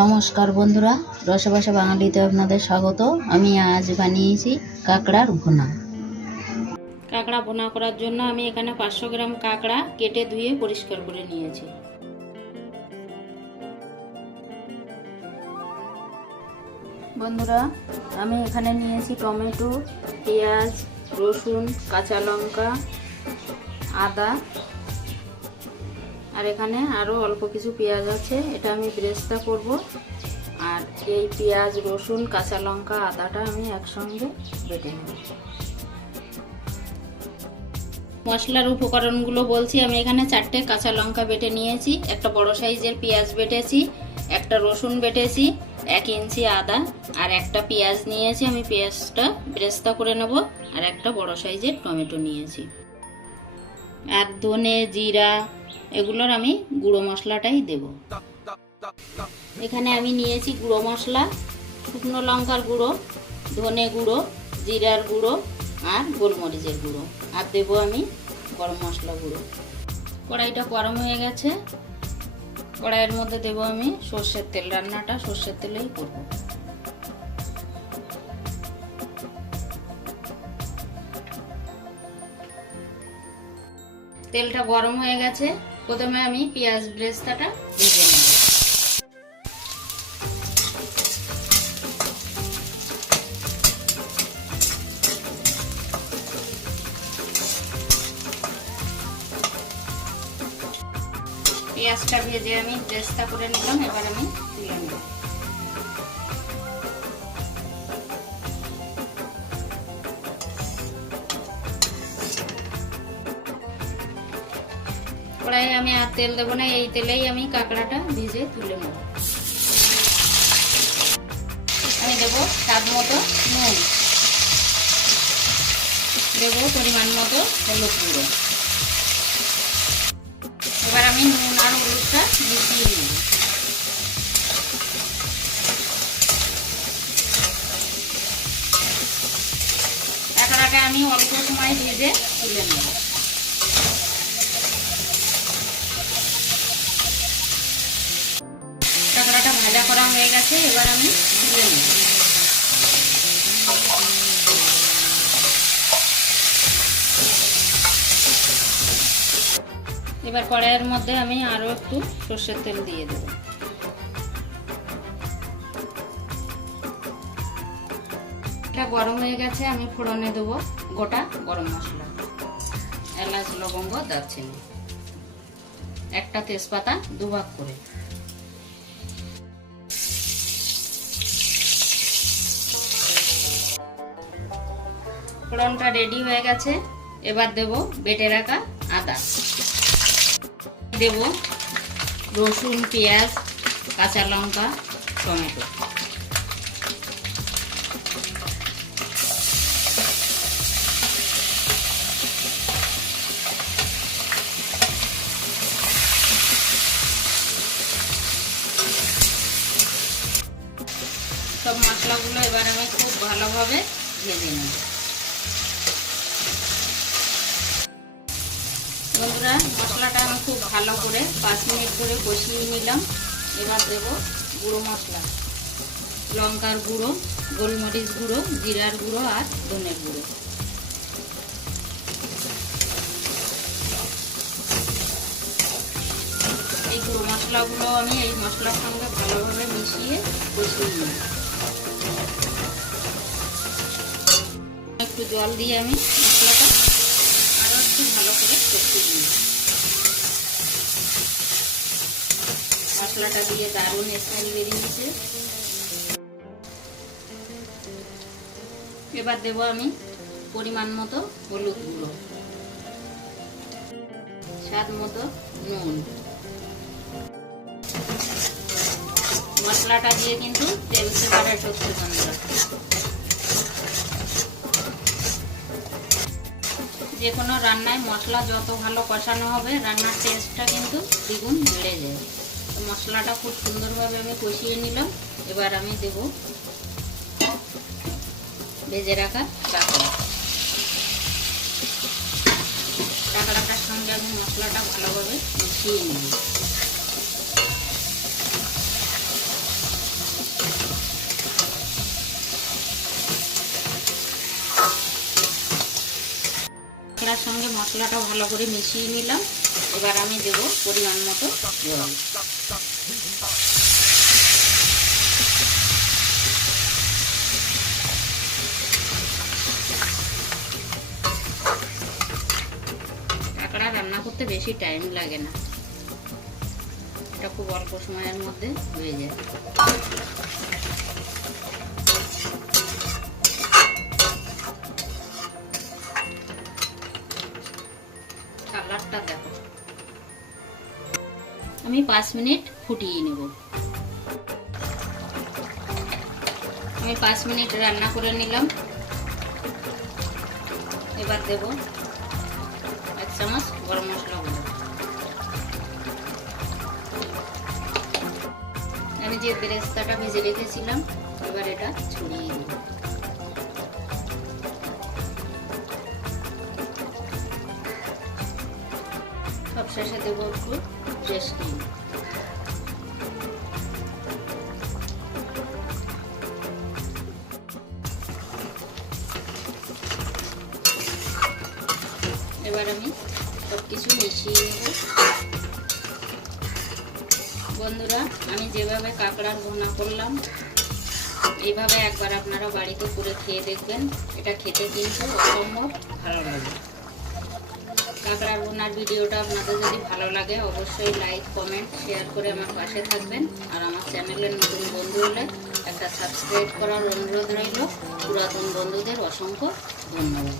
নমস্কার বন্ধুরা, রসবাসা বাঙালিতে আপনাদের স্বাগত। আমি আজ বানিয়েছি কাঁকড়ার ভুনা। কাঁকড়া ভুনা করার জন্য আমি এখানে 500 গ্রাম কাঁকড়া কেটে ধুয়ে পরিষ্কার করে নিয়েছি। বন্ধুরা, আমি এখানে নিয়েছি টমেটো, পেঁয়াজ, রসুন, কাঁচা লঙ্কা, আদা, আর এখানে আরও অল্প কিছু পেঁয়াজ আছে, এটা আমি বেরেস্তা করব। আর এই পেঁয়াজ, রসুন, কাঁচা লঙ্কা, আদাটা আমি একসঙ্গে বেটে নেব। মশলার উপকরণগুলো বলছি। আমি এখানে 4টে কাঁচা লঙ্কা বেটে নিয়েছি, একটা বড় সাইজের পেঁয়াজ বেটেছি, একটা রসুন বেটেছি, 1 ইঞ্চি আদা, আর একটা পেঁয়াজ নিয়েছি। আমি পেঁয়াজটা বেরেস্তা করে নেব। আর একটা বড় সাইজের টমেটো নিয়েছি। আর ধনে, জিরা এগুলোর আমি গুঁড়ো মশলাটাই দেব। এখানে আমি নিয়েছি গুঁড়ো মশলা, শুকনো লঙ্কার গুঁড়ো, ধনে গুঁড়ো, জিরার গুঁড়ো আর গোলমরিচের গুঁড়ো, আর দেব আমি গরম মশলা গুঁড়ো। কড়াইটা গরম হয়ে গেছে, কড়াইয়ের মধ্যে দেব আমি সর্ষের তেল। রান্নাটা সর্ষের তেলেই করব। তেলটা গরম হয়ে গেছে, প্রথমে আমি পেঁয়াজ বেরেস্তাটা ভেজে নেব। পেঁয়াজটা ভেজে আমি বেরেস্তা করে নিলাম, এবার আমি তুলে নেব। কড়াইয়ে আমি আর তেল দেবো না, এই তেলেই আমি কাঁকড়াটা ভেজে তুলে নেব। আমি দেবো স্বাদ মতো নুন, দেবো পরিমাণ মতো হলুদ গুঁড়ো। এবার আমি নুন আর হলুদটা মিশিয়ে নিই। কাঁকড়াটা আমি অল্প সময় ভেজে তুলে নেব। কাঁকড়াটা ভাজা করা হয়ে গেছে, এবার আমি তুলে নেব। এবার কড়াইয়ের মধ্যে আমি আরো একটু সর্ষের তেল দিয়ে দেব। এটা গরম হয়ে গেছে, আমি ফোড়নে দেব গোটা গরম মশলা, এলাচ, লবঙ্গ, দারচিনি, একটা তেজপাতা 2 ভাগ করে। ফোড়নটা রেডি হয়ে গেছে, এবার দেব বেটে রাখা আদা, দেব রসুন, পেঁয়াজ, কাঁচা লঙ্কা, টমেটো। সব মশলাগুলো এবার আমি খুব ভালোভাবে ভেজে নেব। বন্ধুরা, মশলাটা আমি খুব ভালো করে 5 মিনিট ধরে কষিয়ে নিলাম। এবার দেব গুঁড়ো মশলা, লঙ্কার গুঁড়ো, গোলমরিচ গুঁড়ো, জিরার গুঁড়ো আর ধনের গুঁড়ো। এই গুঁড়ো মশলাগুলো আমি এই মশলার সঙ্গে ভালোভাবে মিশিয়ে কষিয়ে নিই। একটু জল দিয়ে আমি মশলাটা আরো একটু ভালো করে কষিয়ে নিই। মশলাটা দিয়ে দারুণ স্মেল বেরিয়েছে। এবার দেব আমি পরিমাণ মতো হলুদ গুঁড়ো, স্বাদ মতো নুন। মশলাটা দিয়ে কিন্তু তেল সেপারেট হচ্ছে বন্ধুরা। যে কোনো রান্নায় মশলা যত ভালো কষানো হবে, রান্নার টেস্টটা কিন্তু দ্বিগুণ বেড়ে যায়। মশলাটা খুব সুন্দরভাবে আমি কষিয়ে নিলাম। এবার আমি দেব ভেজে রাখা কাঁকড়া। কাঁকড়াটার সঙ্গে আমি মশলাটা ভালোভাবে মিশিয়ে নেব। মশলাটা ভালো করে মিশিয়ে নিলাম। এবার আমি দেব পরিমাণ মতো জল। কাঁকড়া রান্না করতে বেশি টাইম লাগে না, এটা খুব অল্প সময়ের মধ্যে হয়ে যায়। কালারটা দেখো। আমি 5 মিনিট ফুটিয়ে নেব। আমি 5 মিনিট রান্না করে নিলাম। এবার দেব 1 চামচ গরম মশলা গুঁড়ো। আমি যে বেরেস্তাটা ভেজে রেখেছিলাম এবার এটা ছড়িয়ে দেব। সবশেষে দেব একটু ফ্রেশ ক্রিম। এবার আমি সবকিছু মিশিয়ে নেব। বন্ধুরা, আমি যেভাবে কাঁকড়ার ভুনা করলাম এইভাবে একবার আপনারা বাড়িতে করে খেয়ে দেখবেন। এটা খেতে কিন্তু অসম্ভব ভালো লাগে। কাঁকড়ার ভুনার ভিডিওটা আপনাদের যদি ভালো লাগে অবশ্যই লাইক, কমেন্ট, শেয়ার করে আমার পাশে থাকবেন। আর আমার চ্যানেলের নতুন বন্ধু হলে একটা সাবস্ক্রাইব করার অনুরোধ রইল। পুরাতন বন্ধুদের অসংখ্য ধন্যবাদ।